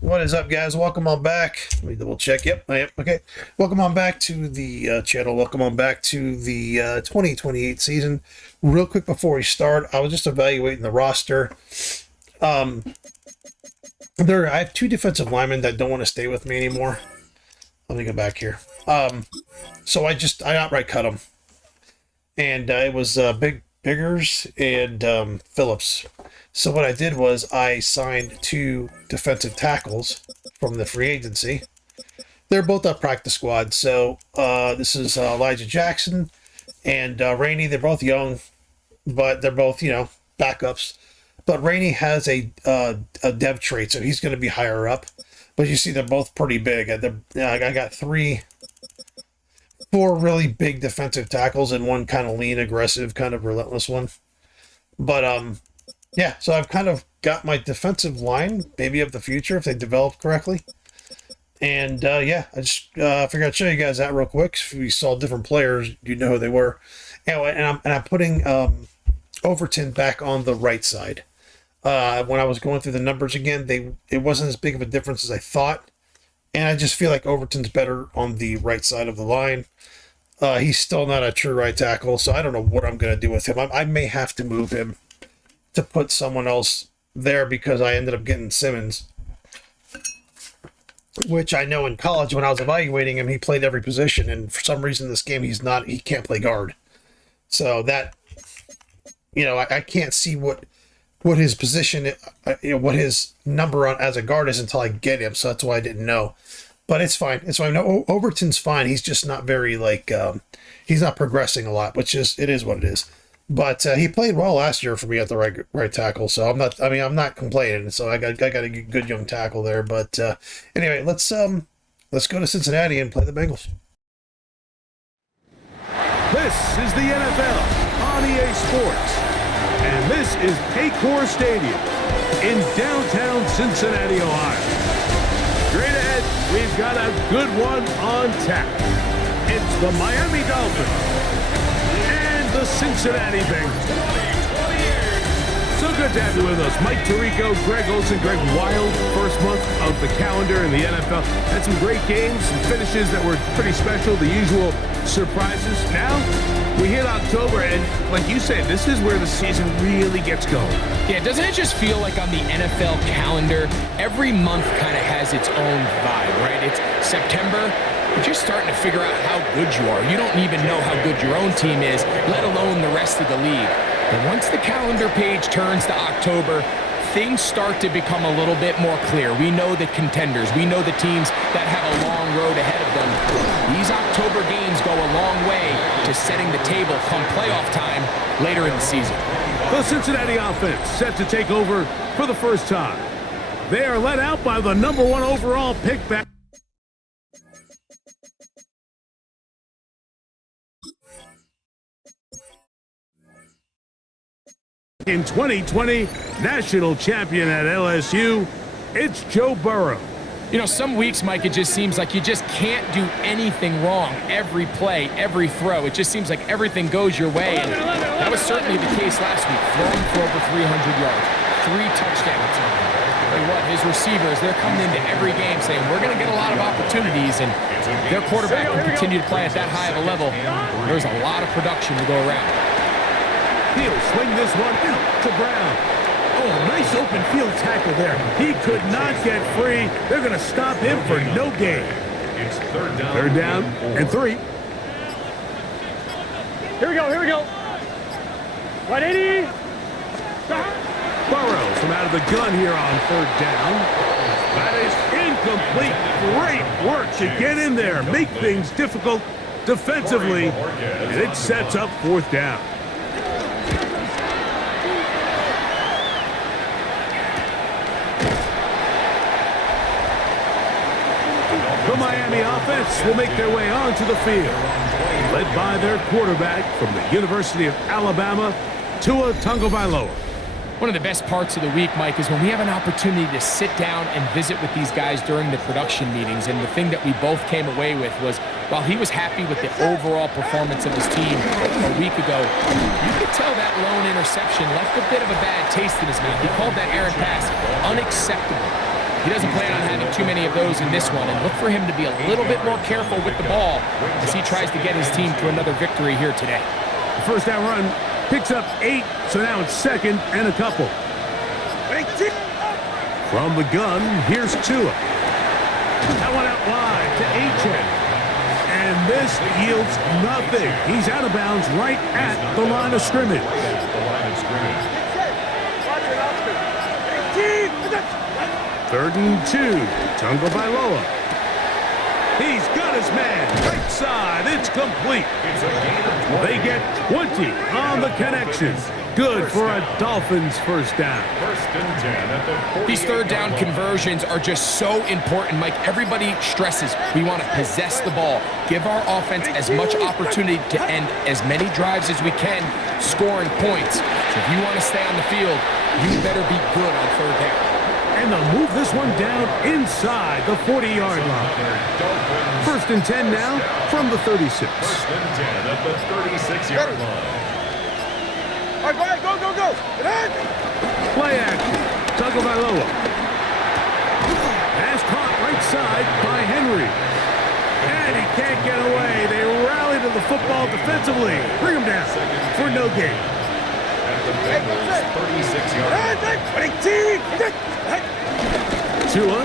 What is up, guys? Welcome on back. Let me double check. Yep, I am. Okay. Welcome on back to the channel. Welcome on back to the 2028 season. Real quick before we start, I was just evaluating the roster. I have two defensive linemen that don't want to stay with me anymore. Let me go back here. So I outright cut them. And it was Biggers and Phillips. So what I did was I signed two defensive tackles from the free agency. They're both up practice squad. So this is Elijah Jackson and Rainey. They're both young, but they're both, backups. But Rainey has a dev trait, so he's going to be higher up. But you see, they're both pretty big. I got four really big defensive tackles and one kind of lean, aggressive, kind of relentless one. But yeah, so I've kind of got my defensive line, maybe of the future if they develop correctly. And yeah, I just figured I'd show you guys that real quick. If you saw different players, you know who they were. Anyway, and I'm putting Overton back on the right side. When I was going through the numbers again, it wasn't as big of a difference as I thought. And I just feel like Overton's better on the right side of the line. He's still not a true right tackle, so I don't know what I'm going to do with him. I may have to move him to put someone else there because I ended up getting Simmons, which I know in college when I was evaluating him, he played every position, and for some reason this game he can't play guard. So that, I can't see what his position, what his number on as a guard is until I get him. So that's why I didn't know. But it's fine. It's fine. No, Overton's fine. He's just not very he's not progressing a lot, it is what it is. But he played well last year for me at the right tackle. So I'm not complaining. So I got a good young tackle there. But anyway, let's go to Cincinnati and play the Bengals. This is the NFL on EA Sports. And this is Paycor Stadium in downtown Cincinnati, Ohio. Straight ahead, we've got a good one on tap. It's the Miami Dolphins and the Cincinnati Bengals. So good to have you with us. Mike Tirico, Greg Olson. Greg, wild first month of the calendar in the NFL. Had some great games, some finishes that were pretty special, the usual surprises. Now, we hit October, and like you said, this is where the season really gets going. Yeah, doesn't it just feel like on the NFL calendar, every month kind of has its own vibe, right? It's September, you're just starting to figure out how good you are. You don't even know how good your own team is, let alone the rest of the league. But once the calendar page turns to October, things start to become a little bit more clear. We know the contenders. We know the teams that have a long road ahead of them. These October games go a long way to setting the table come playoff time later in the season. The Cincinnati offense set to take over for the first time. They are led out by the number 1 overall pick back in 2020, national champion at LSU, it's Joe Burrow. Some weeks, Mike, it just seems like you just can't do anything wrong. Every play, every throw, it just seems like everything goes your way. And that was certainly the case last week, throwing for over 300 yards, 3 touchdowns. Tell you what, his receivers, they're coming into every game saying, we're going to get a lot of opportunities, and their quarterback can continue to play at that high of a level. There's a lot of production to go around. He'll swing this one out to Brown. Oh, nice open field tackle there. He could not get free. They're going to stop him for no gain. It's third down and 3. Here we go. 180. Burrows from out of the gun here on third down. That is incomplete. Great work to get in there, make things difficult defensively, and it sets up fourth down. The Miami offense will make their way onto the field, led by their quarterback from the University of Alabama, Tua Tagovailoa. One of the best parts of the week, Mike, is when we have an opportunity to sit down and visit with these guys during the production meetings. And the thing that we both came away with was, while he was happy with the overall performance of his team a week ago, you could tell that lone interception left a bit of a bad taste in his mouth. He called that errant pass unacceptable. He doesn't plan on having too many of those in this one, and look for him to be a little bit more careful with the ball as he tries to get his team to another victory here today. The first down run picks up 8, so now it's 2nd and a couple. From the gun, here's Tua. That one out wide to Achane. And this yields nothing. He's out of bounds right at the line of scrimmage. 3rd and 2. Tagovailoa. He's got his man. Right side. It's complete. They get 20 on the connection. Good for a Dolphins first down. These third down conversions are just so important, Mike. Everybody stresses we want to possess the ball, give our offense as much opportunity to end as many drives as we can, scoring points. So if you want to stay on the field, you better be good on third down. And they'll move this one down inside the 40-yard line. 1st and 10 now from the 36. 1st and 10 at the 36-yard line. All right, go, go, go. Play action. Tagovailoa. Pass caught right side by Henry. And he can't get away. They rally to the football defensively. Bring him down for no gain. At the Bengals 36-yard line. Tua,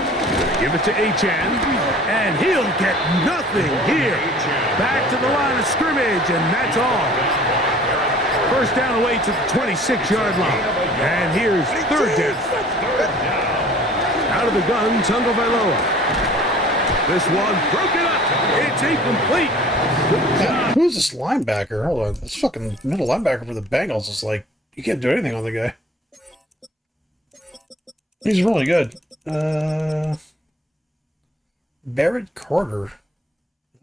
give it to Achane. And he'll get nothing here. Back to the line of scrimmage, and that's all. First down away to the 26-yard line. And here's 3rd down. Out of the gun, Tagovailoa. This one broken up. It's incomplete. Yeah, who's this linebacker? Hold on. This fucking middle linebacker for the Bengals is like, you can't do anything on the guy. He's really good. Barrett Carter.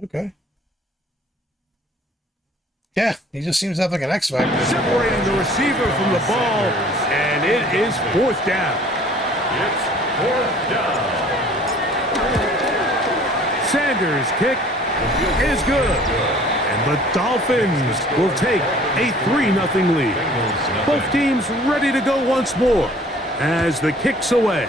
Okay. Yeah, he just seems to have like an X factor. Separating the receiver from the ball, and it is 4th down. It's 4th down. Sanders' kick is good. And the Dolphins will take a 3-0 lead. Both teams ready to go once more as the kick's away.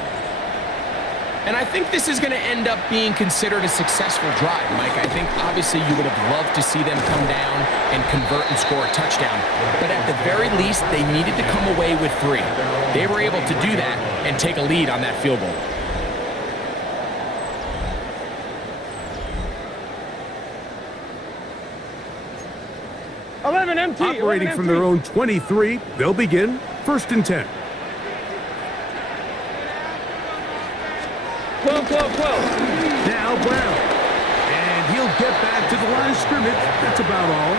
And I think this is going to end up being considered a successful drive, Mike. I think obviously you would have loved to see them come down and convert and score a touchdown. But at the very least, they needed to come away with 3. They were able to do that and take a lead on that field goal. Operating from their own 23, they'll begin 1st and 10. 12. Now Brown. And he'll get back to the line of scrimmage. That's about all.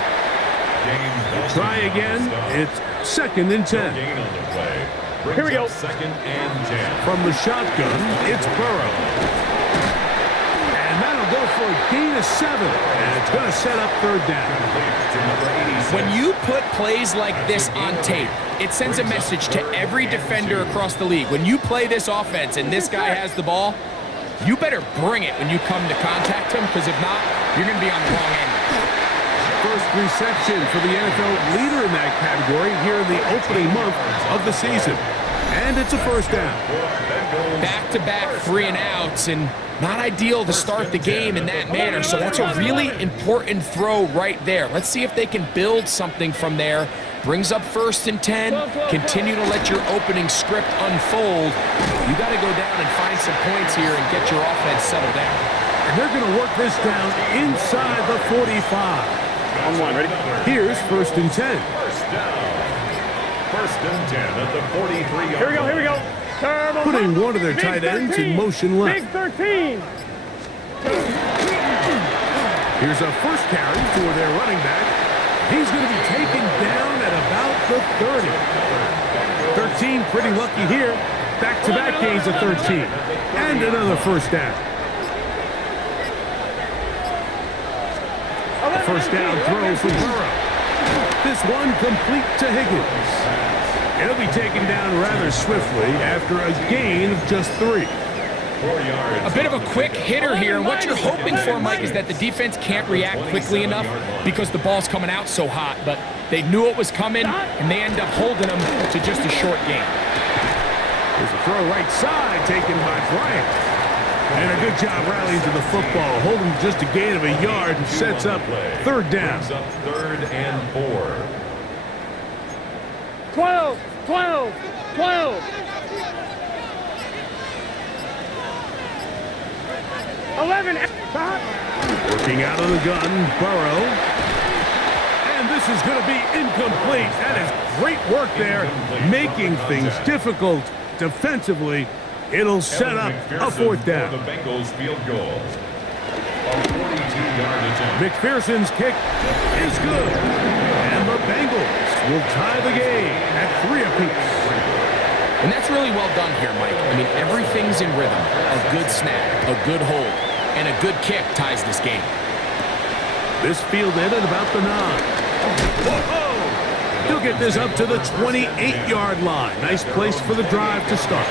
Try again. It's 2nd and 10. Gain on the play. Here we go. 2nd and 10. From the shotgun, it's Burrow. And that'll go for a gain of 7. And it's going to set up 3rd down. When you put plays like this on tape, it sends a message to every defender across the league. When you play this offense and this guy has the ball, you better bring it when you come to contact him, because if not, you're going to be on the wrong end. First reception for the NFL leader in that category here in the opening month of the season. And it's a 1st down. Back-to-back 3 and outs, and not ideal to start the game in that manner. So that's a really important throw right there. Let's see if they can build something from there. Brings up 1st and 10. Continue to let your opening script unfold. You got to go down and find some points here and get your offense settled down. And they're going to work this down inside the 45. On 1, ready? Here's 1st and 10. 1st down. 1st and 10 at the 43-yard line. Here we go. Turbo. Putting one of their tight ends in motion left. Big 13. Here's a first carry for their running back. He's going to be taken down at about the 30. 13 pretty lucky here. Back-to-back gains of 13. And another 1st down. A 1st down throw for Burrow. This one complete to Higgins. It'll be taken down rather swiftly after a gain of just 3. 4 yards. A bit of a quick hitter here, and what you're hoping for, Mike, is that the defense can't react quickly enough because the ball's coming out so hot. But they knew it was coming, and they end up holding them to just a short gain. There's a throw right side taken by Bryant. And a good job rallying to the football, holding just a gain of a yard and sets up third down. Brings up 3rd and 4. 12, 12, 12. 11. Working out of the gun, Burrow. And this is going to be incomplete. That is great work there, making things difficult defensively. It'll set up a fourth down. For the Bengals field goal. A 42-yard attempt. McPherson's kick is good. And the Bengals will tie the game at 3 apiece. And that's really well done here, Mike. I mean, everything's in rhythm. A good snap, a good hold, and a good kick ties this game. This fielded at about the 9. Whoa! He'll get this up to the 28-yard line. Nice place for the drive to start.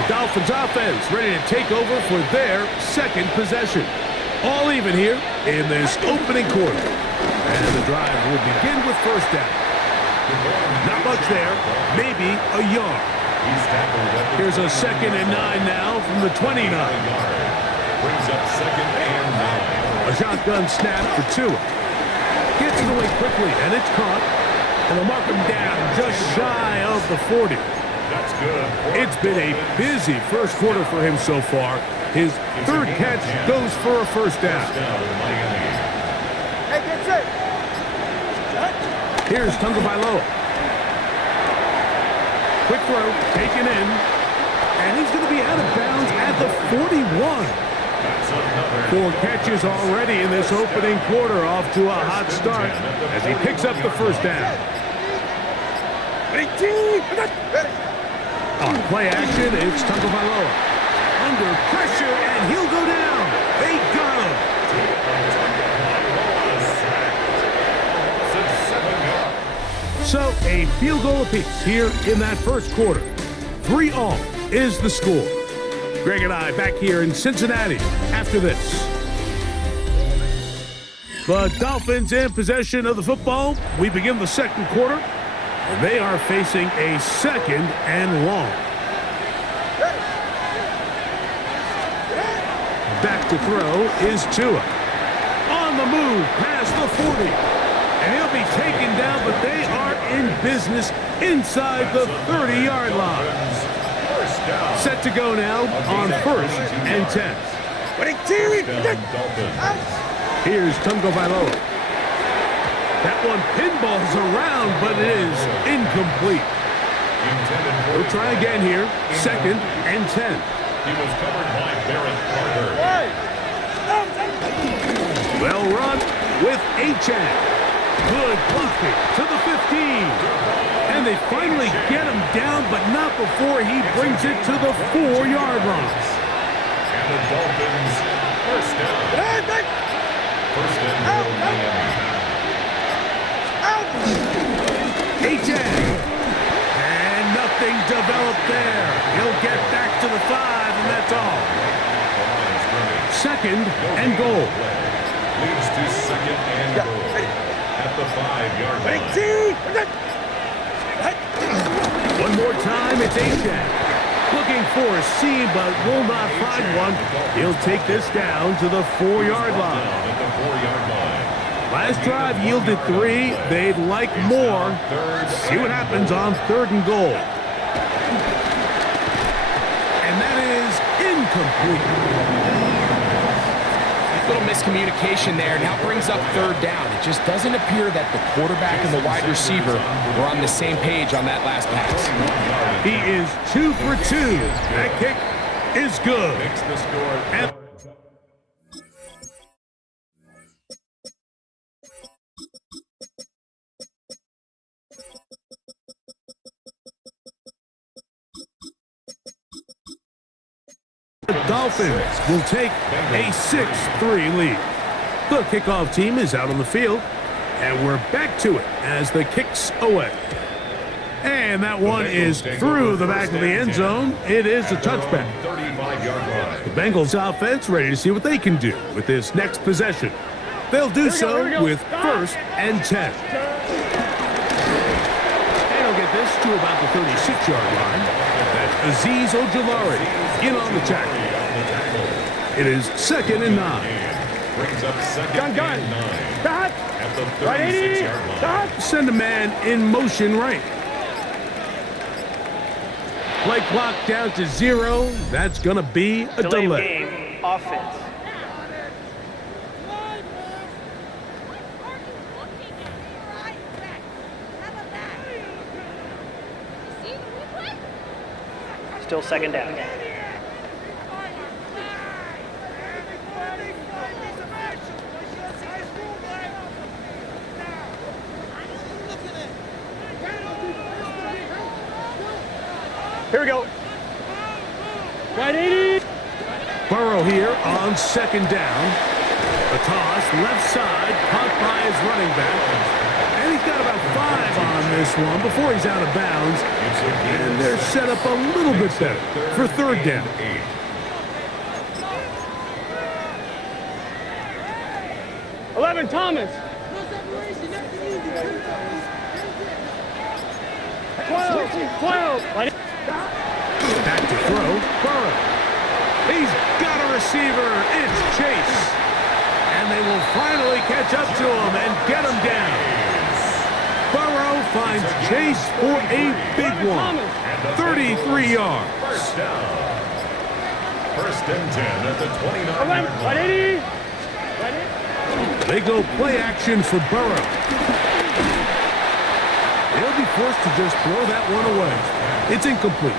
The Dolphins offense ready to take over for their second possession. All even here in this opening quarter. And the drive will begin with first down. Not much there, maybe a yard. Here's a 2nd and 9 now from the 29. Brings up 2nd and 9. A shotgun snap for Tua. Gets it away quickly, and it's caught. And they'll mark him down just shy of the 40. That's good. It's been a busy first quarter for him so far. His 3rd catch goes for a first down. Hey, get set. Here's Tagovailoa. Quick throw, taken in. And he's going to be out of bounds at the 41. 4 catches already in this opening quarter, off to a hot start as he picks up the first down. On play action, it's Tagovailoa. Under pressure, and he'll go down. They got him. So a field goal apiece here in that first quarter. 3-all is the score. Greg and I back here in Cincinnati after this. The Dolphins in possession of the football. We begin the second quarter, and they are facing a 2nd and long. Back to throw is Tua. On the move past the 40. And he'll be taken down, but they are in business inside the 30-yard line. Set to go now on 1st and 10. Here's Tagovailoa. That one pinballs around, but it is incomplete. We'll try again here. 2nd and 10. He was covered by Barrett Carter. Well run with Achane. Good blocking to the 15. And they finally get him down, but not before he brings it to the 4-yard line. And the Dolphins first down. First and goal, Miami. Achane. And nothing developed there. He'll get back to the 5, and that's all. 2nd and goal. Leads to 2nd and goal at the 5-yard line. One more time, it's Achane. Looking for a seam, but will not find one. He'll take this down to the 4-yard line. At the 4-yard line. Last drive yielded 3. They'd like more. See what happens on 3rd and goal. And that is incomplete. Little miscommunication there. Now brings up 3rd down. It just doesn't appear that the quarterback and the wide receiver were on the same page on that last pass. He is 2 for 2. That kick is good. Makes the score. And the Dolphins will take a 6-3 lead. The kickoff team is out on the field, and we're back to it as the kick's away. And that one is through the back of the end zone. It is a touchback. 35-yard line. The Bengals offense ready to see what they can do with this next possession. They'll do so with 1st and 10. And they'll get this to about the 36-yard line. That's Azeez Ojulari in on the tackle. It is 2nd and 9. Brings up second Gun. and 9 Stop. at the Right 80. 36-yard line. Stop. Send a man in motion right. Play clock down to 0. That's going to be a delay. Game. Offense. Still 2nd down. Here we go. Right 80. Burrow here on 2nd down. A toss, left side, caught by his running back. And he's got about 5 on this one before he's out of bounds. And they're set up a little bit better for 3rd down. 11, Thomas. 12. Right. Back to throw, Burrow. He's got a receiver. It's Chase. And they will finally catch up to him and get him down. Burrow finds Chase for a big one. 33 yards. First down. 1st and 10 at the 29-yard line. Right 80. They go play action for Burrow. They'll be forced to just throw that one away. It's incomplete.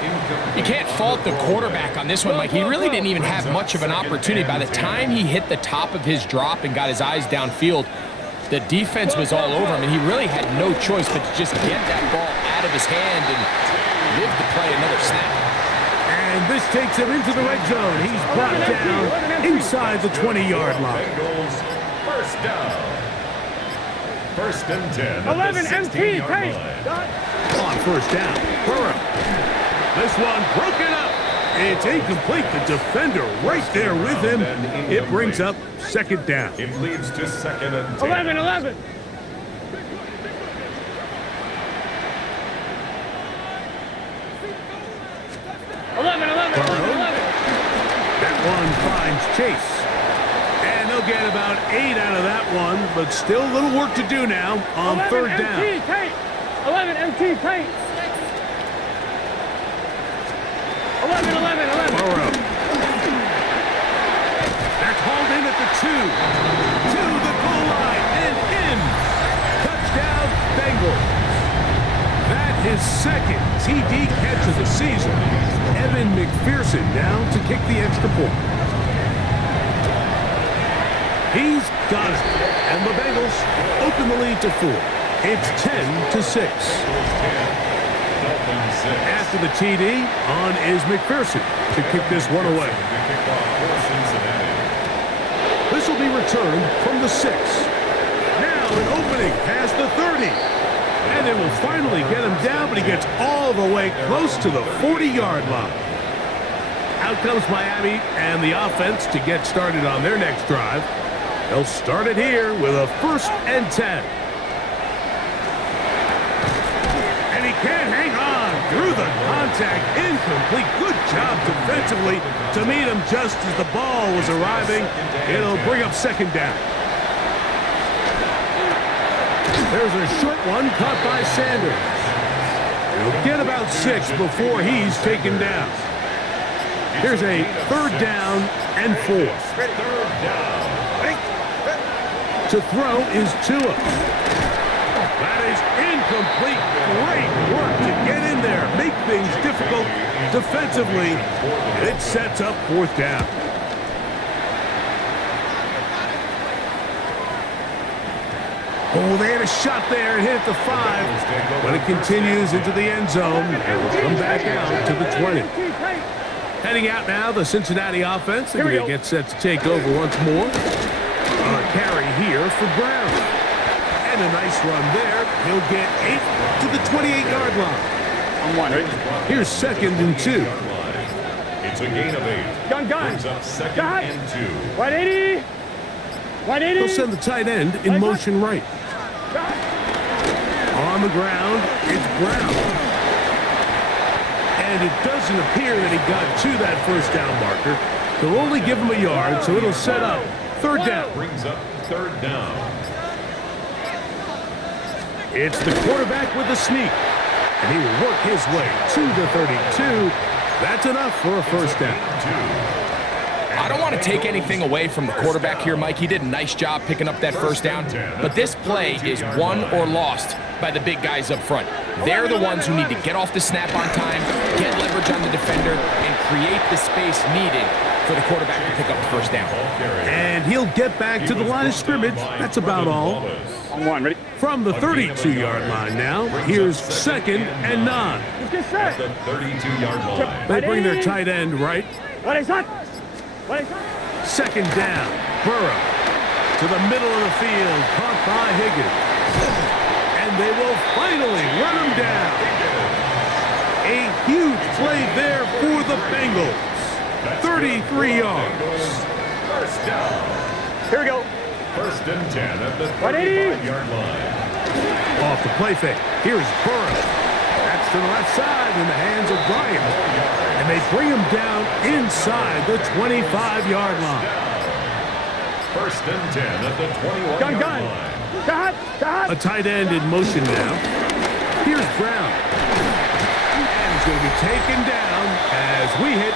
You can't fault the quarterback on this one, Mike. He really didn't even have much of an opportunity. By the time he hit the top of his drop and got his eyes downfield, the defense was all over him, and he really had no choice but to just get that ball out of his hand and live to play another snap. And this takes him into the red zone. He's brought down inside the 20-yard line. Bengals, first down. 1st and 10 at 11, the MT, 16-yard pace. line. On 1st down, Burrow. This one broken up. It's incomplete. The defender right there with him. It brings up 2nd down. It leads to 2nd and 10. 11. That one finds Chase. And they'll get about 8 out of that one, but still a little work to do now on 3rd down. 11 MT paint. 11. Burrow. They're called in at the 2. To the goal line and in. Touchdown, Bengals. That is 2nd TD catch of the season. Evan McPherson down to kick the extra point. He's got it. And the Bengals open the lead to 4. It's 10-6. After the TD, on is McPherson to kick this one away. This will be returned from the 6. Now an opening past the 30. And they will finally get him down, but he gets all the way close to the 40-yard line. Out comes Miami and the offense to get started on their next drive. They'll start it here with a 1st and 10. And he can't hang on through the contact. Incomplete. Good job defensively to meet him just as the ball was arriving. It'll bring up 2nd down. There's a short one caught by Sanders. He'll get about 6 before he's taken down. Here's a 3rd down and 4. 3rd down. To throw is Tua. That is incomplete. Great work to get in there, make things difficult defensively. It sets up 4th down. Oh, they had a shot there and hit it to 5. But it continues into the end zone. It will come back out to the 20. Heading out now, the Cincinnati offense. They're going to get set to take over once more. A carry here for Brown. And a nice run there. He'll get 8 to the 28-yard line. I'm 1. Here's 2nd and 2. It's a gain of 8. Gun. Brings up 2nd and 2. 180. 180. They'll send the tight end in motion right. On the ground, it's Brown. And it doesn't appear that he got to that first down marker. They'll only give him a yard, so it'll set up third down. Brings up third down. It's the quarterback with the sneak. And he will work his way to the 32. That's enough for a first down. I don't want to take anything away from the quarterback here, Mike. He did a nice job picking up that first down. But this play is won or lost by the big guys up front. They're the ones who need to get off the snap on time, get leverage on the defender, and create the space needed for the quarterback to pick up the first down. And he'll get back to the line of scrimmage. That's about all. On one, ready? From the 32-yard line now, here's 2nd and 9. Let's get set. The 32-yard line. They bring their tight end right. What is that? What is that? 2nd down. Burrow to the middle of the field, caught by Higgins. And they will finally run him down. A huge play there for the Bengals. 33 yards. First down. Here we go. First and 10 at the 180. 35-yard line. Off the play fake. Here's Burrow. That's to the left side in the hands of Bryant. And they bring him down inside the 25-yard line. First and 10 at the 21-yard Gun. line. A tight end in motion now. Here's Brown. And he's going to be taken down as we hit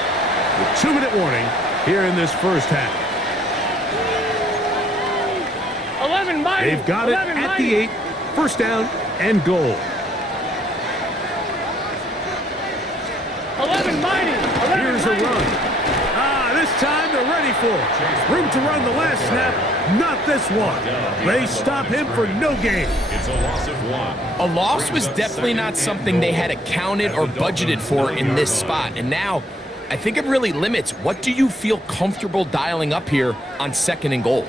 the 2-minute warning here in this first half. 11 mighty. They've got it at the 8. First down and goal. 11 mighty. 11 Here's a mighty. run. This time they're ready for it. Room to run the last snap. Not this one. They stop him for no gain. It's a loss of 1. A loss was definitely not something they had accounted or budgeted for in this spot. And now, I think it really limits what do you feel comfortable dialing up here on 2nd and goal.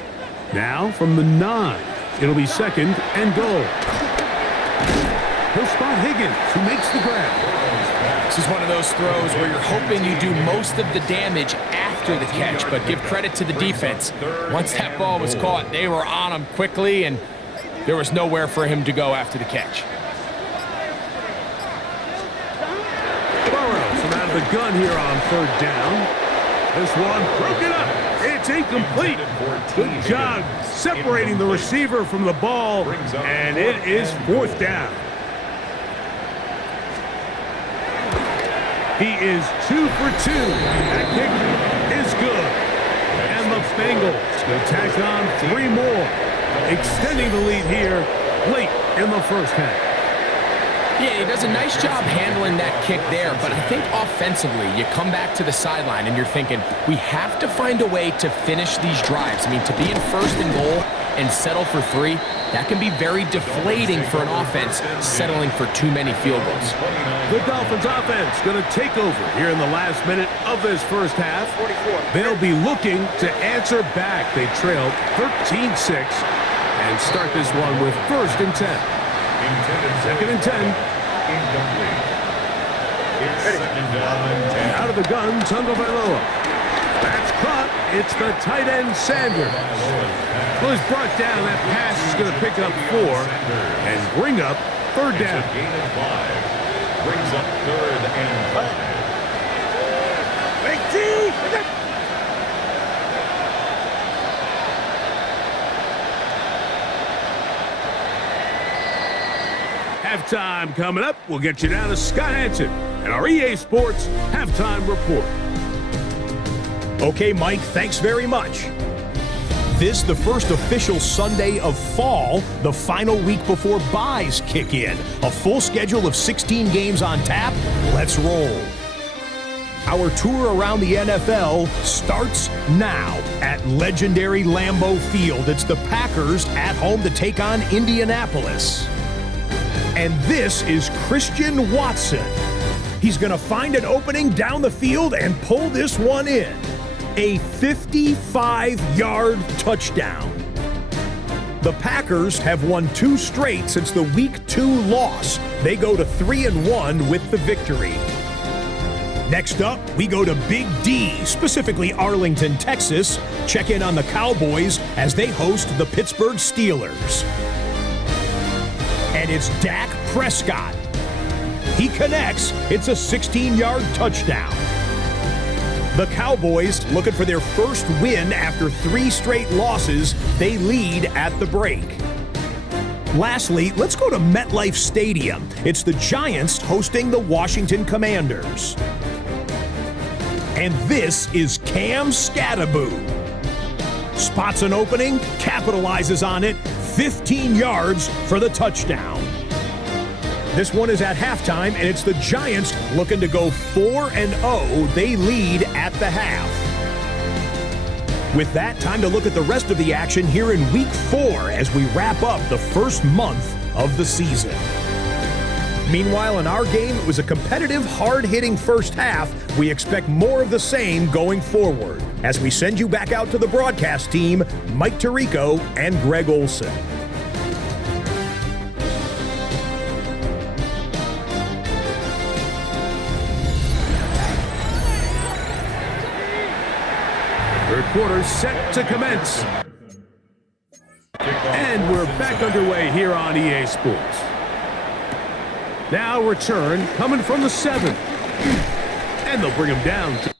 Now from the 9. It'll be 2nd and goal. He'll spot Higgins, who makes the grab. This is one of those throws where you're hoping you do most of the damage after the catch, but give credit to the defense. Once that ball was caught, they were on him quickly, and there was nowhere for him to go after the catch. Burrow from out of the gun here on 3rd down. This one broken up. It's incomplete. Good job separating the receiver from the ball, and it is 4th down. He is 2 for 2. That kick is good. And the Bengals will tack on 3 more, extending the lead here late in the first half. Yeah, he does a nice job handling that kick there, but I think offensively, you come back to the sideline and you're thinking, we have to find a way to finish these drives. I mean, to be in 1st and goal and settle for 3, that can be very deflating for an offense settling for too many field goals. The Dolphins offense going to take over here in the last minute of this first half. They'll be looking to answer back. They trailed 13-6 and start this one with 1st and 10. 2nd and 10. Incomplete. It's 2nd down and 10. Out of the gun, Tagovailoa. That's caught. It's the tight end, Sanders. Well, he's brought down. That pass is going to pick up 4 and bring up 3rd down. It's a gain of 5. Brings up 3rd and 5. Halftime coming up. We'll get you down to Scott Hansen and our EA Sports Halftime Report. Okay, Mike, thanks very much. This, the first official Sunday of fall, the final week before byes kick in. A full schedule of 16 games on tap. Let's roll. Our tour around the NFL starts now at legendary Lambeau Field. It's the Packers at home to take on Indianapolis. And this is Christian Watson. He's going to find an opening down the field and pull this one in. A 55-yard touchdown. The Packers have won 2 straight since the Week 2 loss. They go to 3-1 with the victory. Next up, we go to Big D, specifically Arlington, Texas. Check in on the Cowboys as they host the Pittsburgh Steelers. And it's Dak Prescott. He connects. It's a 16-yard touchdown. The Cowboys, looking for their first win after 3 straight losses, they lead at the break. Lastly, let's go to MetLife Stadium. It's the Giants hosting the Washington Commanders. And this is Cam Scattaboo. Spots an opening, capitalizes on it, 15 yards for the touchdown. This one is at halftime, and it's the Giants looking to go 4-0. They lead at the half. With that, time to look at the rest of the action here in Week 4 as we wrap up the first month of the season. Meanwhile, in our game, it was a competitive, hard-hitting first half. We expect more of the same going forward. As we send you back out to the broadcast team, Mike Tirico and Greg Olson. Third quarter set to commence. And we're back underway here on EA Sports. Now return coming from the 7. And they'll bring him down to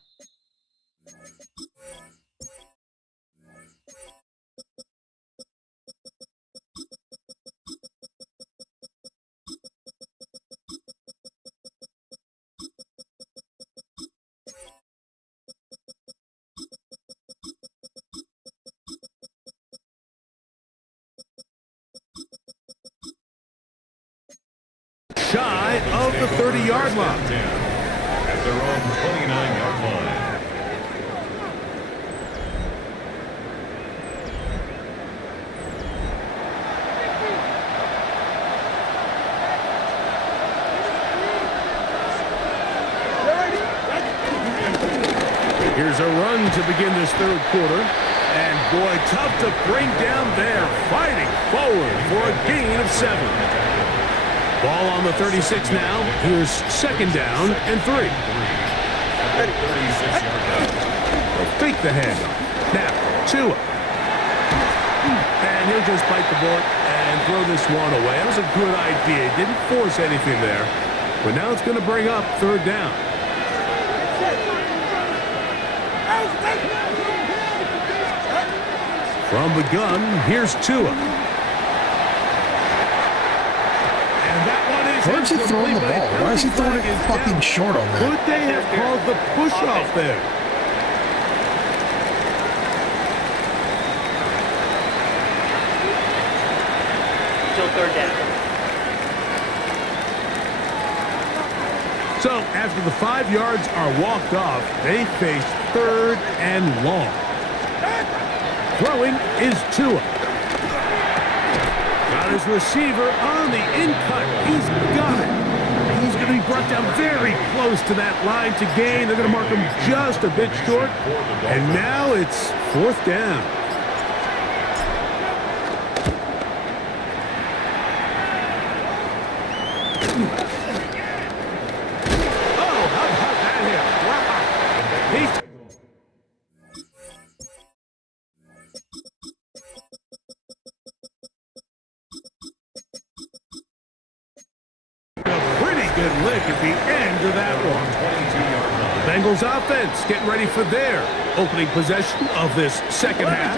shy of the 30-yard line. At their own 29-yard line. Here's a run to begin this third quarter. And boy, tough to bring down there. Fighting forward for a gain of 7. Ball on the 36 now. Here's second down and 3. They'll fake the handoff. Now, Tua. And he'll just bite the bullet and throw this one away. That was a good idea. Didn't force anything there. But now it's going to bring up third down. From the gun, here's Tua. Why is he throwing the ball? Why is he throwing it fucking short on that? Could they have called the push-off there? Still third down. So, after the 5 yards are walked off, they face third and long. Throwing is Tua. Got his receiver on the in-cut. He's got it. He's going to be brought down very close to that line to gain. They're going to mark him just a bit short. And now it's fourth down. Oh, how about that hit? Wow. He's good lick at the end of that one. Bengals offense getting ready for their opening possession of this second half.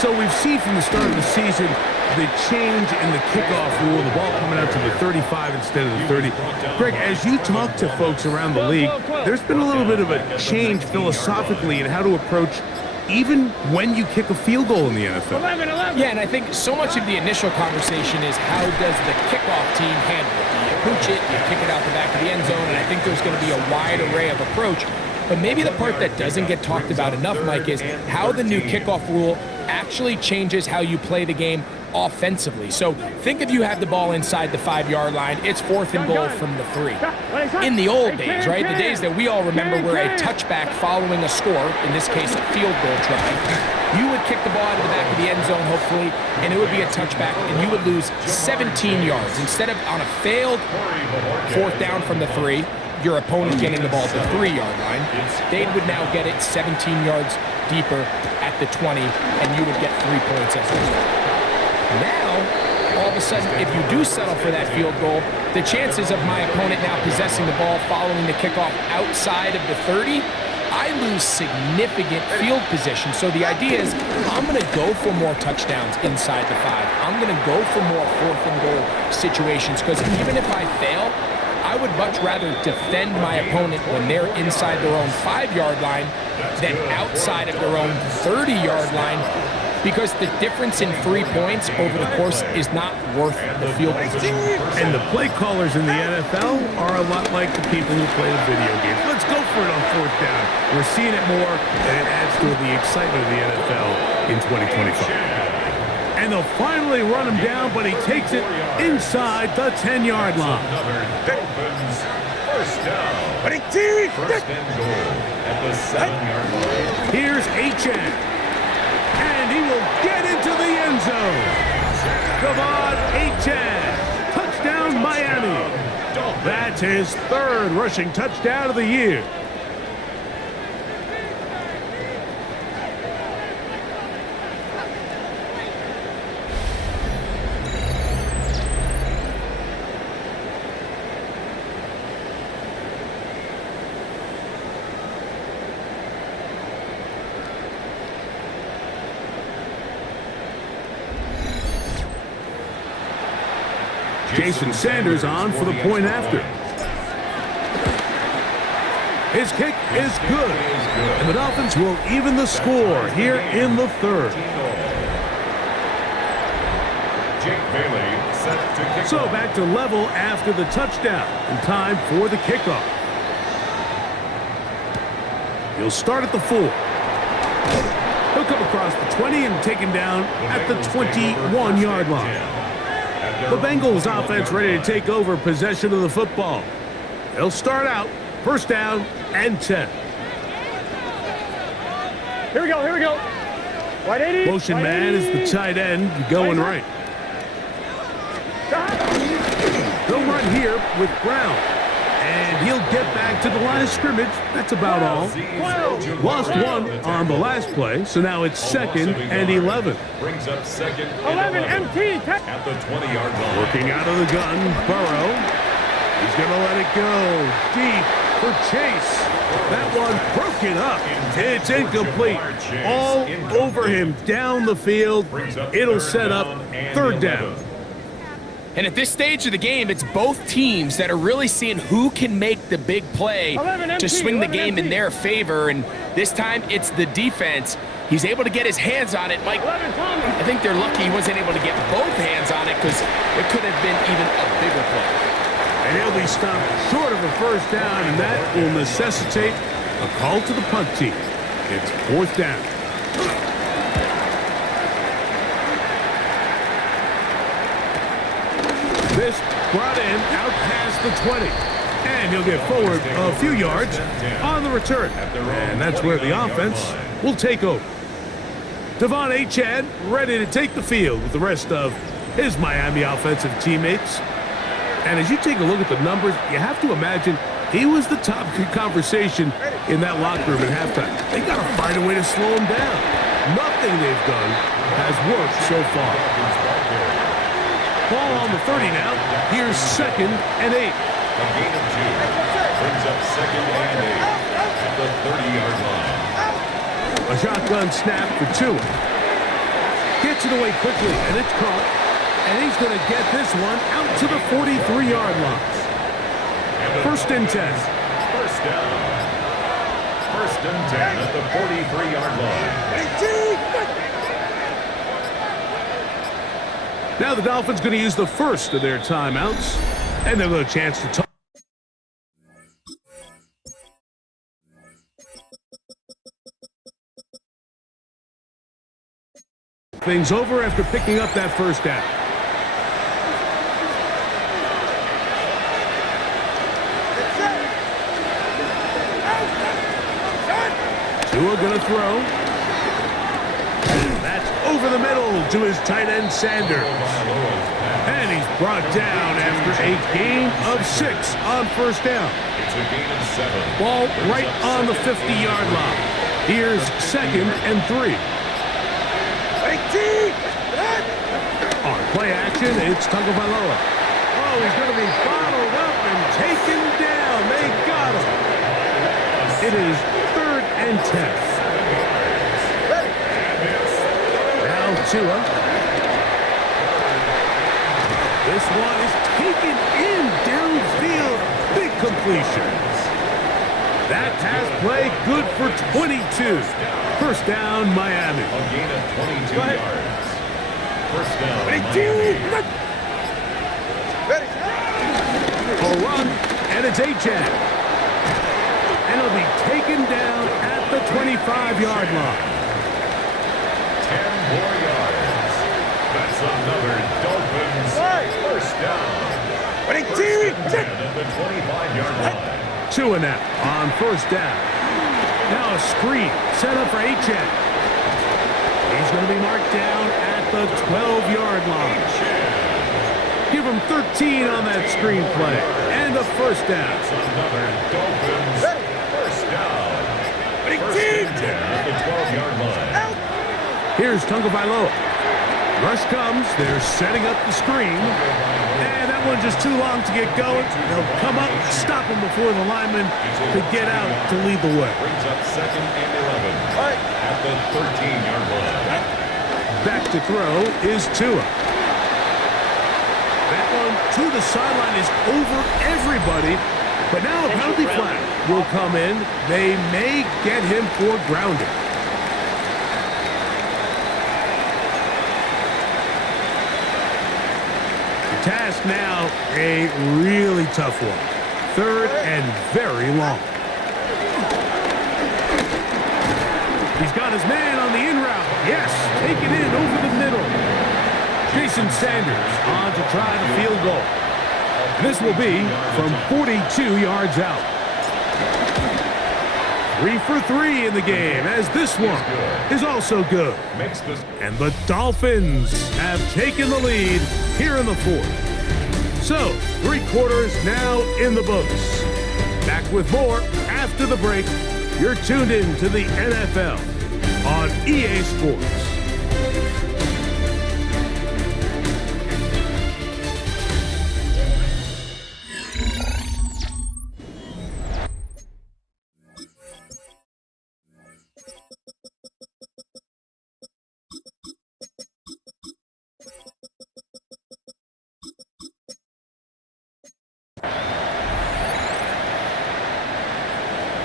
So we've seen from the start of the season the change in the kickoff rule, the ball coming out to the 35 instead of the 30. Greg, as you talk to folks around the league, there's been a little bit of a change philosophically in how to approach even when you kick a field goal in the NFL. 11. Yeah, and I think so much of the initial conversation is how does the kickoff team handle it? Do you pooch it? Do you kick it out the back of the end zone? And I think there's going to be a wide array of approach. But maybe the part that doesn't get talked about enough, Mike, is how the new kickoff rule actually changes how you play the game offensively. So think if you have the ball inside the 5-yard line, it's fourth and goal from the 3. In the old days, right, the days that we all remember were a touchback following a score, in this case a field goal try, you would kick the ball out of the back of the end zone, hopefully, and it would be a touchback, and you would lose 17 yards. Instead of on a failed fourth down from the 3, your opponent getting the ball at the 3-yard line, they would now get it 17 yards deeper at the 20, and you would get 3 points as a result. Now, all of a sudden, if you do settle for that field goal, the chances of my opponent now possessing the ball following the kickoff outside of the 30, I lose significant field position. So the idea is I'm going to go for more touchdowns inside the 5. I'm going to go for more 4th and goal situations, because even if I fail, I would much rather defend my opponent when they're inside their own 5-yard line than outside of their own 30-yard line, because the difference in 3 points over the course is not worth the field position. And the play callers in the NFL are a lot like the people who play the video games. Let's go for it on 4th down. We're seeing it more, and it adds to the excitement of the NFL in 2025. And they'll finally run him down, but he takes it inside the 10-yard line. Dolphins, first down. First and goal at the 7-yard line. Here's H.N. And he will get into the end zone. Devon H.N. Touchdown, Miami. That's his 3rd rushing touchdown of the year. Jason Sanders on for the point after. His kick is good, and the Dolphins will even the score here in the 3rd. Jake Bailey set to kick So off. back to level after the touchdown, and time for the kickoff. He'll start at the 4. He'll come across the 20 and take him down at the 21-yard line. The Bengals offense ready to take over possession of the football. They'll start out, 1st down and 10. Here we go. Wide 80. Motion man is the tight end going right. They'll run here with Brown. And he'll get back to the line of scrimmage. That's about all. Lost 1 on the last play, so now it's 2nd and 11. Brings up 2nd and 11 empty. at the 20-yard line. Working out of the gun, Burrow. He's going to let it go deep for Chase. That one broken up. It's incomplete. All over him down the field. It'll set up 3rd down. And at this stage of the game, it's both teams that are really seeing who can make the big play to swing the game in their favor. And this time, it's the defense. He's able to get his hands on it. Mike, I think they're lucky he wasn't able to get both hands on it, because it could have been even a bigger play. And he'll be stopped short of a 1st down, and that will necessitate a call to the punt team. It's 4th down. This brought in out past the 20. And he'll get forward a few yards on the return. And that's where the offense will take over. Devon Achad ready to take the field with the rest of his Miami offensive teammates. And as you take a look at the numbers, you have to imagine he was the top conversation in that locker room at halftime. They got to find a way to slow him down. Nothing they've done has worked so far. Ball on the 30 now. Here's 2nd and 8. A gain of 2. Brings up 2nd and 8 at the 30-yard line. A shotgun snap for 2. Gets it away quickly, and it's caught. And he's going to get this one out to the 43-yard line. 1st and 10. First down. 1st and 10 at the 43-yard line. Now the Dolphins going to use the first of their timeouts, and they'll get a chance to talk things over after picking up that 1st down. Tua going to throw. That's over the middle to his tight end Sanders. And he's brought down after a gain of 6 on 1st down. It's a gain of 7. Ball right on the 50-yard line. Here's 2nd and 3. Play action, it's Tagovailoa. Oh, he's going to be bottled up and taken down. They got him. It is 3rd and 10. Now Tua. This one is taken in downfield. Big completion. That pass play good for 22. First down, Miami. A gain of 22 yards. First down, A run, and it's Achan. And it'll be taken down at the 25-yard line. 10 more yards. That's another Dolphins first down. At the 25-yard line. Tua now on first down. Now a screen set up for Achan. He's going to be marked down at the 12-yard line. Give him 13 on that screen play. And a first down. That's another Dolphins first down. First and 10 at the 12-yard line. Here's Tagovailoa. Rush comes. They're setting up the screen. And that one just too long to get going. They'll come up, stop him before the lineman could get out to lead the way. Brings up 2nd and 11 at the 13-yard line. Back to throw is Tua. That one to the sideline is over everybody. But now a penalty flag will come in. They may get him for grounding. The task now, a really tough one. 3rd and very long. He's got his man on the in route. Yes, take it in over the middle. Jason Sanders on to try the field goal. This will be from 42 yards out. 3 for 3 in the game, as this one is also good. And the Dolphins have taken the lead here in the 4th. So, 3 quarters now in the books. Back with more after the break. You're tuned in to the NFL on EA Sports.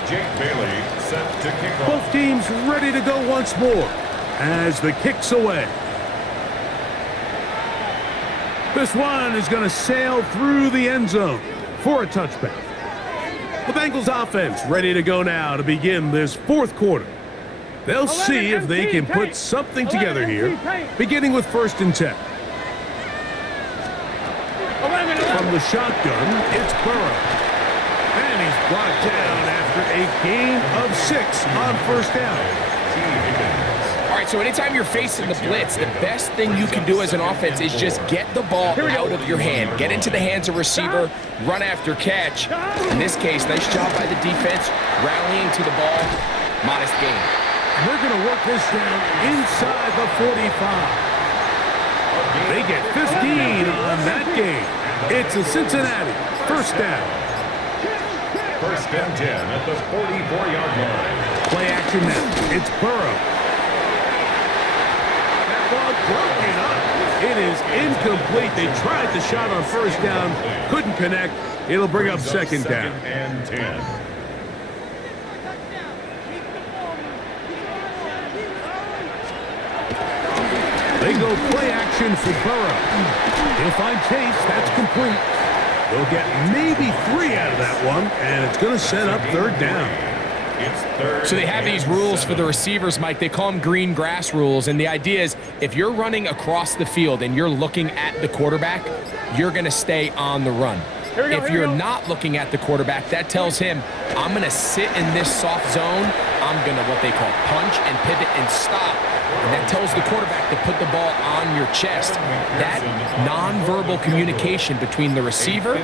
Jake Bailey set to kick off. Both teams ready to go once more as the kick's away. This one is going to sail through the end zone for a touchback. The Bengals offense ready to go now to begin this 4th quarter. They'll see if they can put something together here, beginning with 1st and 10. From the shotgun, it's Burrow. And he's brought down after a gain of 6 on first down. All right, so anytime you're facing the blitz, the best thing you can do as an offense is just get the ball out of your hand. Get into the hands of receiver, run after catch. In this case, nice job by the defense, rallying to the ball. Modest gain. And they're going to work this down inside the 45. They get 15 on that game. It's a Cincinnati first down. First and 10 at the 44-yard line. Play action now. It's Burrow. That ball broken up. It is incomplete. They tried the shot on first down. Couldn't connect. It'll bring up second down. And 10. They go play action for Burrow. He'll find Chase. That's complete. They'll get maybe 3 out of that one, and it's going to set up 3rd down. So they have these rules for the receivers, Mike. They call them green grass rules, and the idea is if you're running across the field and you're looking at the quarterback, you're going to stay on the run. If you're not looking at the quarterback, that tells him, I'm going to sit in this soft zone. I'm going to what they call punch and pivot and stop. And that tells the quarterback to put the ball on your chest. That nonverbal communication between the receiver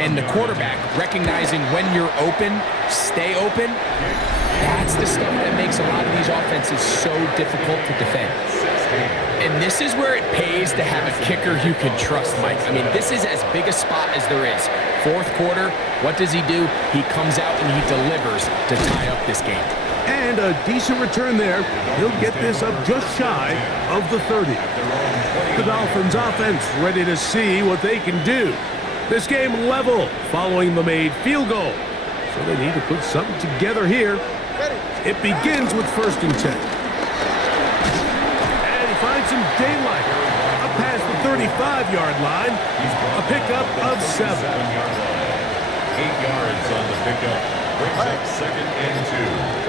and the quarterback, recognizing when you're open, stay open, that's the stuff that makes a lot of these offenses so difficult to defend. And this is where it pays to have a kicker you can trust, Mike. I mean, this is as big a spot as there is. Fourth quarter, what does he do? He comes out and he delivers to tie up this game. And a decent return there. He'll get this up just shy of the 30. The Dolphins offense ready to see what they can do. This game level following the made field goal. So they need to put something together here. It begins with 1st and 10. And he finds some daylight. Up past the 35-yard line. A pickup of 7. 8 yards on the pickup. Brings up 2nd and 2.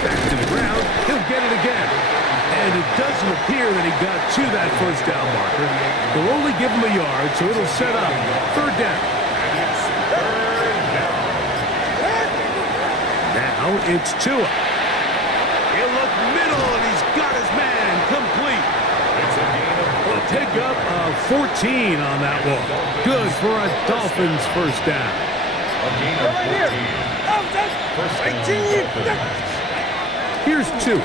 Back to the ground. He'll get it again. And it doesn't appear that he got to that 1st down marker. They'll only give him a yard, so it'll set up 3rd down. Now it's Tua. He'll look middle, and he's got his man complete. A pickup of 14 on that one. Good for a Dolphins 1st down. A gain of 14. 1st and Dolphins. Here's 2.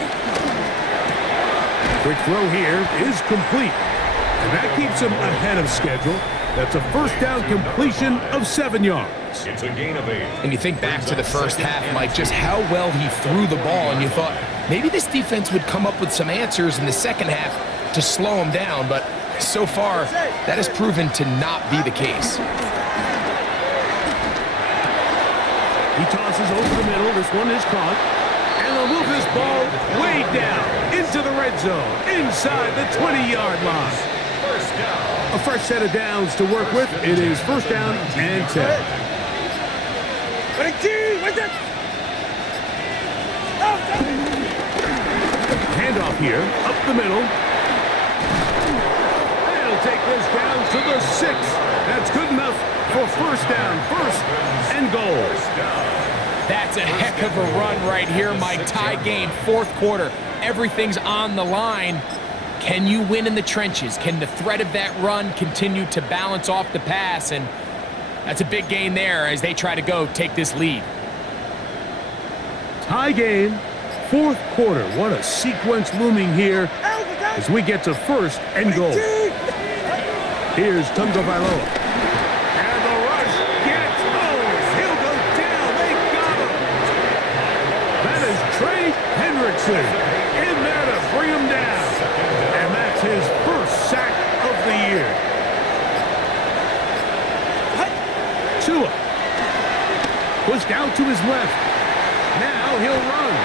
Quick throw here is complete. And that keeps him ahead of schedule. That's a 1st down completion of 7 yards. It's a gain of 8. And you think back to the first half, Mike, just how well he threw the ball, and you thought maybe this defense would come up with some answers in the second half to slow him down, but so far that has proven to not be the case. He tosses over the middle. This one is caught. And they'll move this ball way down into the red zone, inside the 20-yard line. A fresh set of downs to work with. It is 1st down and 10. Handoff here, up the middle. They'll take this down to the 6. That's good enough for 1st down, 1st and goal. That's a heck of a run right here, Mike. Tie game, 4th quarter. Everything's on the line. Can you win in the trenches? Can the threat of that run continue to balance off the pass? And that's a big gain there as they try to go take this lead. Tie game, 4th quarter. What a sequence looming here as we get to 1st and goal. Here's Tungo Bailoa. And the rush gets home. He'll go down. They got him. That is Trey Hendrickson in there to bring him down. And that's his 1st sack of the year. Tua pushed out to his left. Now he'll run.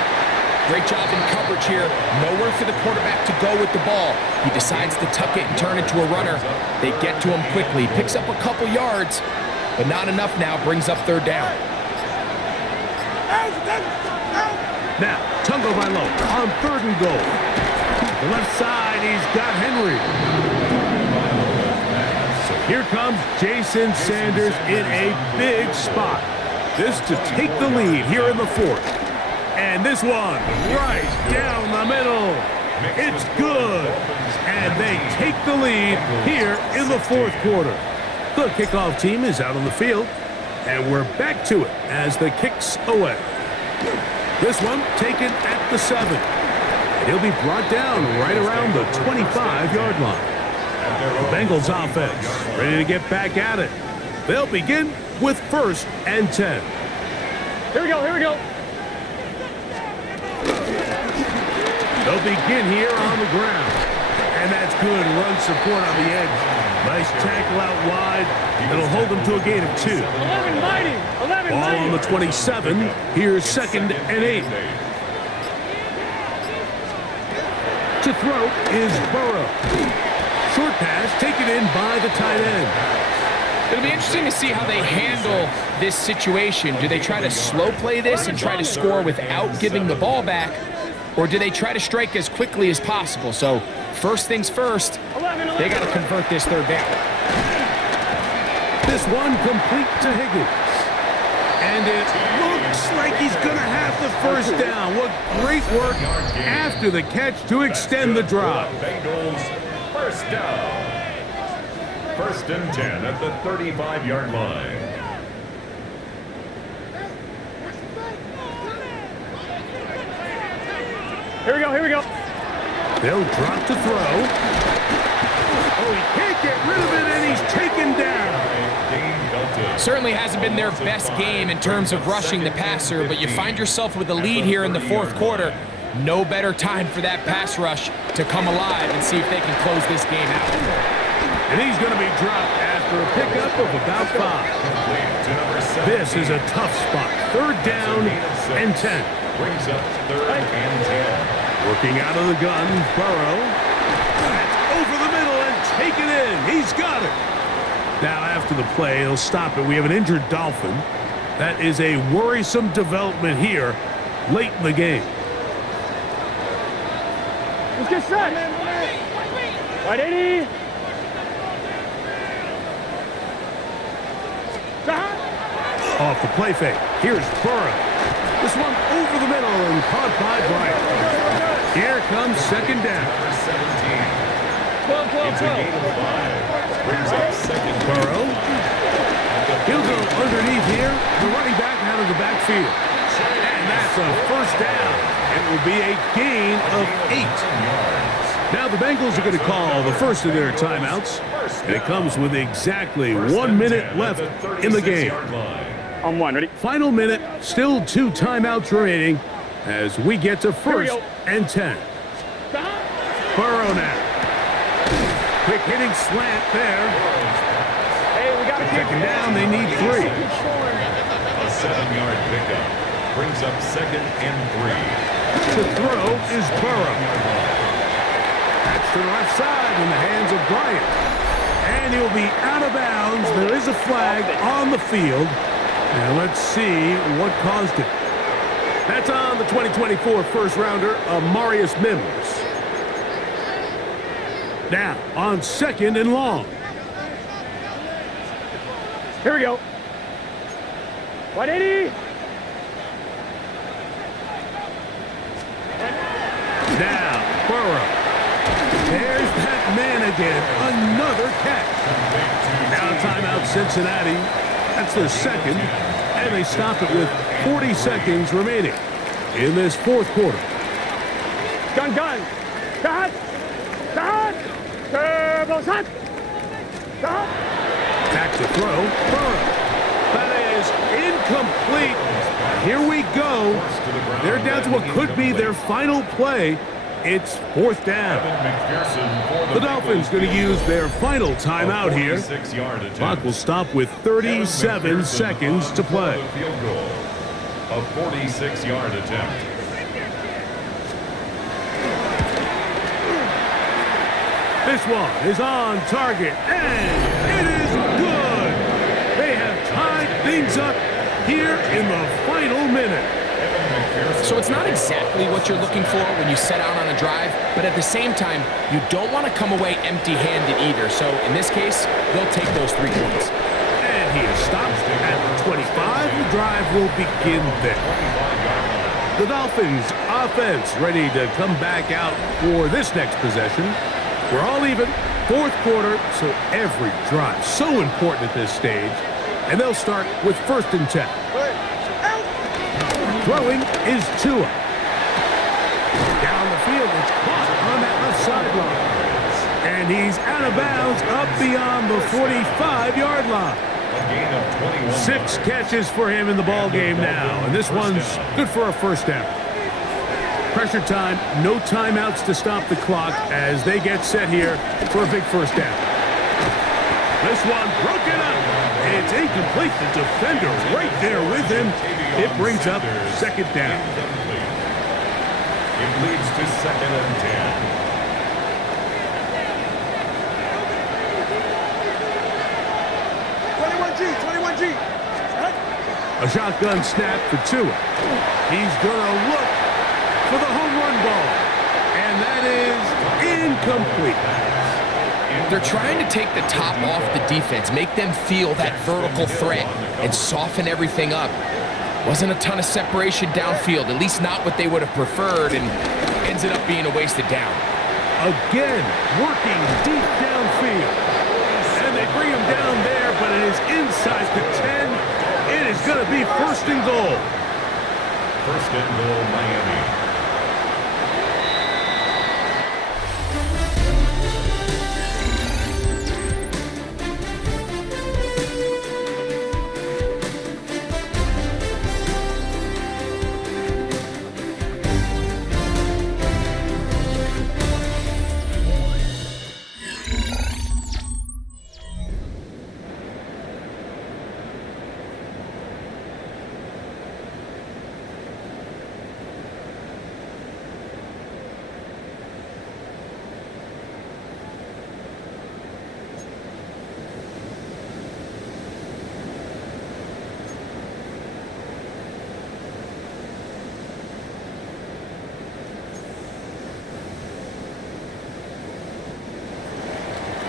Great job in coverage here. Nowhere for the quarterback to go with the ball. He decides to tuck it and turn it to a runner. They get to him quickly. Picks up a couple yards, but not enough now. Brings up 3rd down. Now, Tungo Bailoa on 3rd and goal. The left side, he's got Henry. Here comes Jason Sanders in a big spot. This to take the lead here in the 4th. And this one right down the middle. It's good. And they take the lead here in the 4th quarter. The kickoff team is out on the field. And we're back to it as the kicks away. This one taken at the 7. He'll be brought down right around the 25-yard line. The Bengals offense ready to get back at it. They'll begin with 1st and 10. Here we go, here we go. They'll begin here on the ground. And that's good run support on the edge. Nice tackle out wide. It'll hold them to a gain of 2. 11 mighty, 11 Ball mighty. on the 27. Here's 2nd and 8. To throw is Burrow. Short pass taken in by the tight end. It'll be interesting to see how they handle this situation. Do they try to slow play this and try to score without giving the ball back? Or do they try to strike as quickly as possible? So first things first, they got to convert this 3rd down. This one complete to Higgins. And it looks like he's going to have the 1st down. What great work after the catch to extend the drive. Bengals 1st down. 1st and 10 at the 35-yard line. Here we go, here we go. They'll drop to throw. Oh, he can't get rid of it, and he's taken down. Certainly hasn't been their best game in terms of rushing the passer, but you find yourself with a lead here in the fourth quarter. No better time for that pass rush to come alive and see if they can close this game out. And he's going to be dropped after a pickup of about 5. This is a tough spot. 3rd down and 10. Brings up 3rd and 10. Working out of the gun, Burrow. That's over the middle and taken in. He's got it. Now after the play, he'll stop it. We have an injured Dolphin. That is a worrisome development here late in the game. Let's get set. Right, 80. Off the play fake. Here's Burrow. This one over the middle and caught by Bryant. Here comes 2nd down. 12, 12, It's a 12. gain of 5. Brings up 2nd. Burrow. He'll go underneath here. The running back out of the backfield. And that's a 1st down. It will be a gain of 8. Now the Bengals are going to call the first of their timeouts. And it comes with exactly 1 minute left in the game. On 1, ready? Final minute, still 2 timeouts remaining as we get to 1st and 10. Burrow now. Quick hitting slant there. Hey, we got to keep Second down, they need 3. A 7-yard pickup. Brings up 2nd and 3. To throw is Burrow. That's to the left side in the hands of Bryant. And he'll be out of bounds. There is a flag on the field. And let's see what caused it. That's on the 2024 first-rounder, Marius Mims. Now, on 2nd and long. Here we go. 180. Now, Burrow. There's that man again. Another catch. Now timeout Cincinnati. That's their 2nd. And they stop it with 40 seconds remaining in this 4th quarter. Gun, gun. Gun. Gun. Turbo set. Gun. Back to throw. Burrow. That is incomplete. Here we go. They're down to what could be their final play. It's 4th down. The Dolphins going to use their final timeout here. Clock will stop with 37 seconds to play. A 46-yard attempt. This one is on target, and it is good. They have tied things up here in the final minute. So it's not exactly what you're looking for when you set out on a drive, but at the same time, you don't want to come away empty-handed either. So in this case, they'll take those 3 points. And he is stopped at the 25. The drive will begin there. The Dolphins offense ready to come back out for this next possession. We're all even, 4th quarter, so every drive so important at this stage. And they'll start with 1st and 10. Throwing is Tua. Down the field, it's caught on that left sideline. And he's out of bounds up beyond the 45-yard line. A gain of 21. 6 catches for him in the ball game now, and this one's good for a 1st down. Pressure time, no timeouts to stop the clock as they get set here for a big 1st down. This one broken up. It's incomplete. The defender right there with him. It brings up 2nd down. It leads to 2nd and 10. A shotgun snap for Tua. He's going to look for the home run ball. And that is incomplete. They're trying to take the top off the defense, make them feel that vertical threat, and soften everything up. Wasn't a ton of separation downfield, at least not what they would have preferred, and ends it up being a wasted down. Again, working deep downfield. And they bring him down there, but it is inside the 10. It is going to be 1st and goal. 1st and goal, Miami.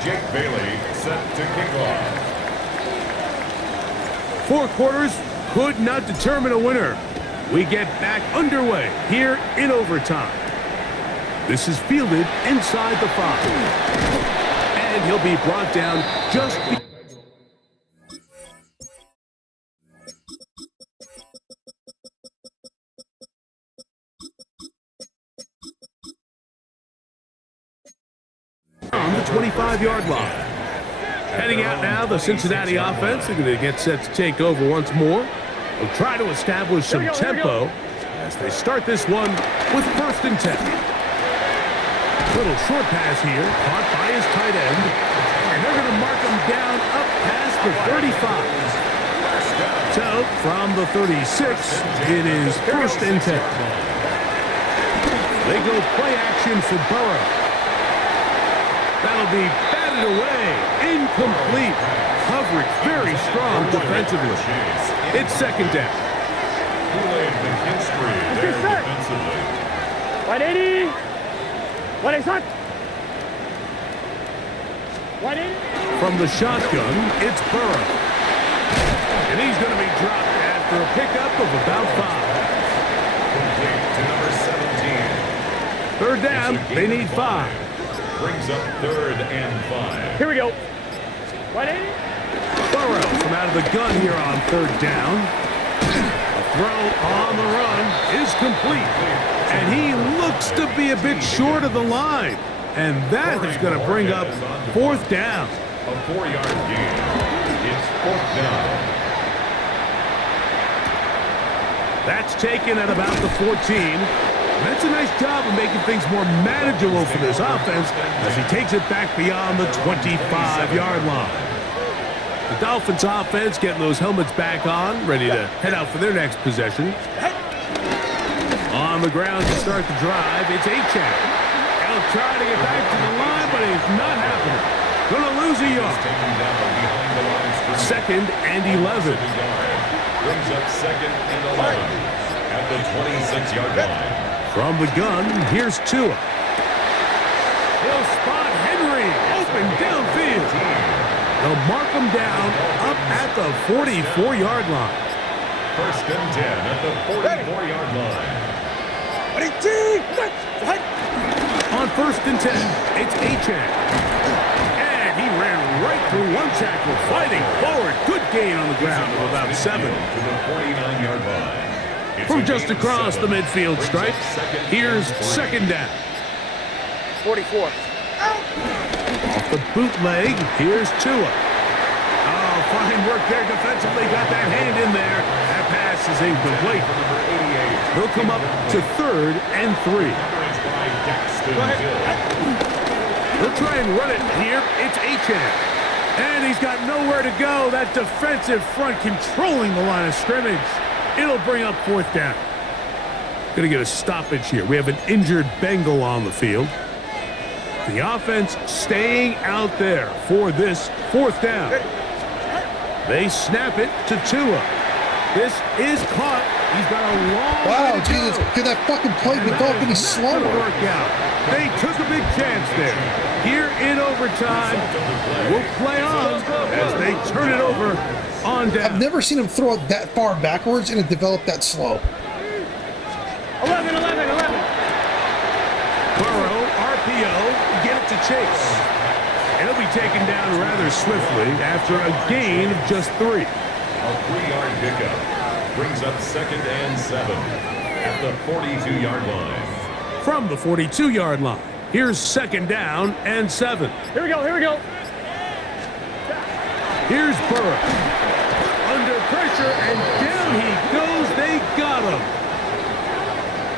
Jake Bailey set to kick off. 4 quarters could not determine a winner. We get back underway here in overtime. This is fielded inside the 5. And he'll be brought down just on the 25-yard line. Heading out now, the Cincinnati offense. They're going to get set to take over once more. They'll try to establish some tempo as they start this one with 1st and 10. Little short pass here, caught by his tight end. And they're going to mark him down up past the 35. So, from the 36, it is 1st and 10. They go play action for Burrow. That'll be batted away. Incomplete. Coverage very strong defensively. It's 2nd down. Kool-Aid McKinstry there defensively. 180. 180. 180. From the shotgun, it's Burrow. And he's going to be dropped after a pickup of about 5. Complete to number 17. 3rd down, they need 5. Brings up 3rd and 5. Here we go. 180. Burrow from out of the gun here on 3rd down. A throw on the run is complete. And he looks to be a bit short of the line. And that is going to bring up 4th down. A 4-yard gain. It's 4th down. That's taken at about the 14. That's a nice job of making things more manageable for this offense as he takes it back beyond the 25-yard line. The Dolphins offense getting those helmets back on, ready to head out for their next possession. On the ground to start the drive, it's Achane. He'll try to get back to the line, but it's not happening. Gonna lose a yard. 2nd and 11. Brings up 2nd and 11 at the 26-yard line. From the gun, here's Tua. He'll spot Henry open downfield. They'll mark him down up at the 44-yard line. 1st and 10 at the 44-yard line. On 1st and 10, it's Achane. And he ran right through one tackle, fighting forward. Good gain on the ground of about 7. To the 49-yard line. From just across the midfield stripe, here's 2nd down. 44. Off the bootleg, here's Tua. Oh, fine work there defensively. Got that hand in there. That pass is incomplete. They'll come up to 3rd and 3. They'll try and run it here. It's Achane. And he's got nowhere to go. That defensive front controlling the line of scrimmage. It'll bring up 4th down. Going to get a stoppage here. We have an injured Bengal on the field. The offense staying out there for this 4th down. They snap it to Tua. This is caught. He's got a long Wow, way to Jesus. go. Could that fucking play be going any slower? Work out. They took a big chance there. Here in overtime, we'll play on as they turn it over on down. I've never seen him throw it that far backwards and it develop that slow. 11, 11, 11. Burrow, RPO, get it to Chase. And he'll be taken down rather swiftly after a gain of just 3. A 3-yard pickup brings up 2nd and 7 at the 42-yard line. From the 42-yard line, here's 2nd down and 7. Here we go, here we go. Here's Burrow. Under pressure, and down he goes. They got him.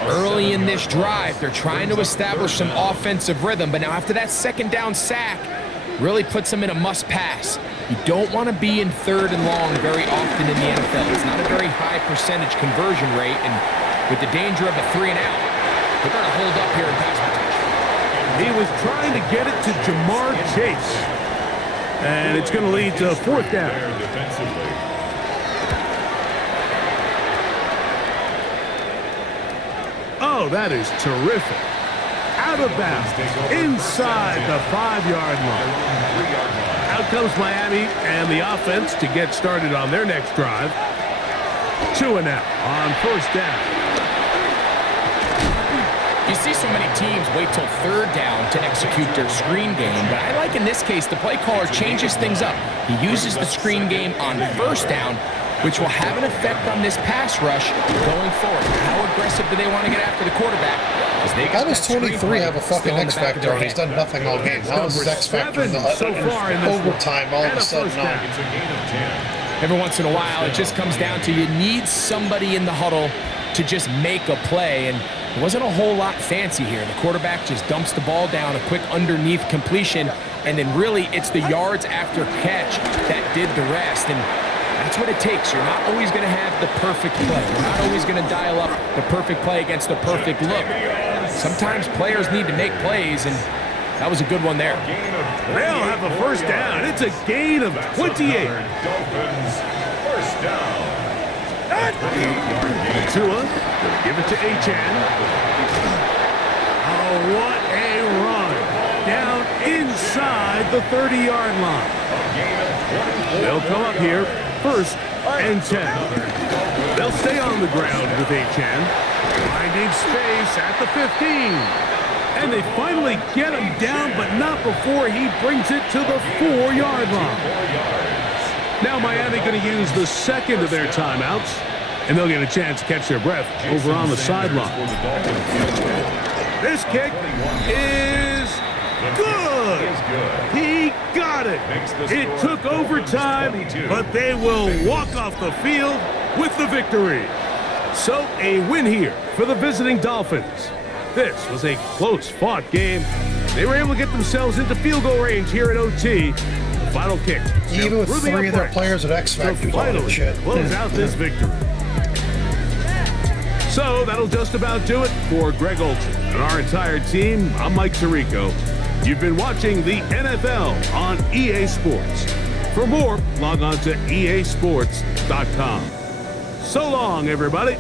Early in this drive, they're trying to establish some offensive rhythm, but now after that 2nd down sack, really puts them in a must-pass. You don't want to be in 3rd and long very often in the NFL. It's not a very high percentage conversion rate, and with the danger of a 3-and-out, they're going to hold up here in pass protection. He was trying to get it to Jamar Chase, and it's going to lead to 4th down. Defensively. Oh, that is terrific. out of bounds, inside the 5-yard line. Out comes Miami and the offense to get started on their next drive. 2 and out on first down. You see so many teams wait till third down to execute their screen game, but I like in this case the play caller changes things up. He uses the screen game on first down, which will have an effect on this pass rush going forward. How aggressive do they want to get after the quarterback? How does 23 have a fucking X factor and he's done nothing all game? How is his X factor in the overtime all of a sudden on? Every once in a while, it just comes down to you need somebody in the huddle to just make a play, and it wasn't a whole lot fancy here. The quarterback just dumps the ball down, a quick underneath completion, and then really it's the yards after catch that did the rest. And that's what it takes. You're not always going to have the perfect play. You're not always going to dial up the perfect play against the perfect look. Sometimes players need to make plays, and that was a good one there. They'll have a first down. It's a gain of 28. Dolphins, first down. Tua, gonna give it to Achan. Oh, what a run. Down inside the 30-yard line. They'll come up here, 1st and 10. They'll stay on the ground with Achan. Finding space at the 15. And they finally get him down, but not before he brings it to the 4-yard line. Now Miami going to use the second of their timeouts, and they'll get a chance to catch their breath over on the sideline. This kick is good. He got it. It took overtime, but they will walk off the field with the victory. So a win here for the visiting Dolphins. This was a close-fought game. They were able to get themselves into field goal range here at OT. The final kick. Even with 3 of their players at X factors, finally shit. Close out this victory. So that'll just about do it for Greg Olson and our entire team. I'm Mike Tirico. You've been watching the NFL on EA Sports. For more, log on to easports.com. So long, everybody.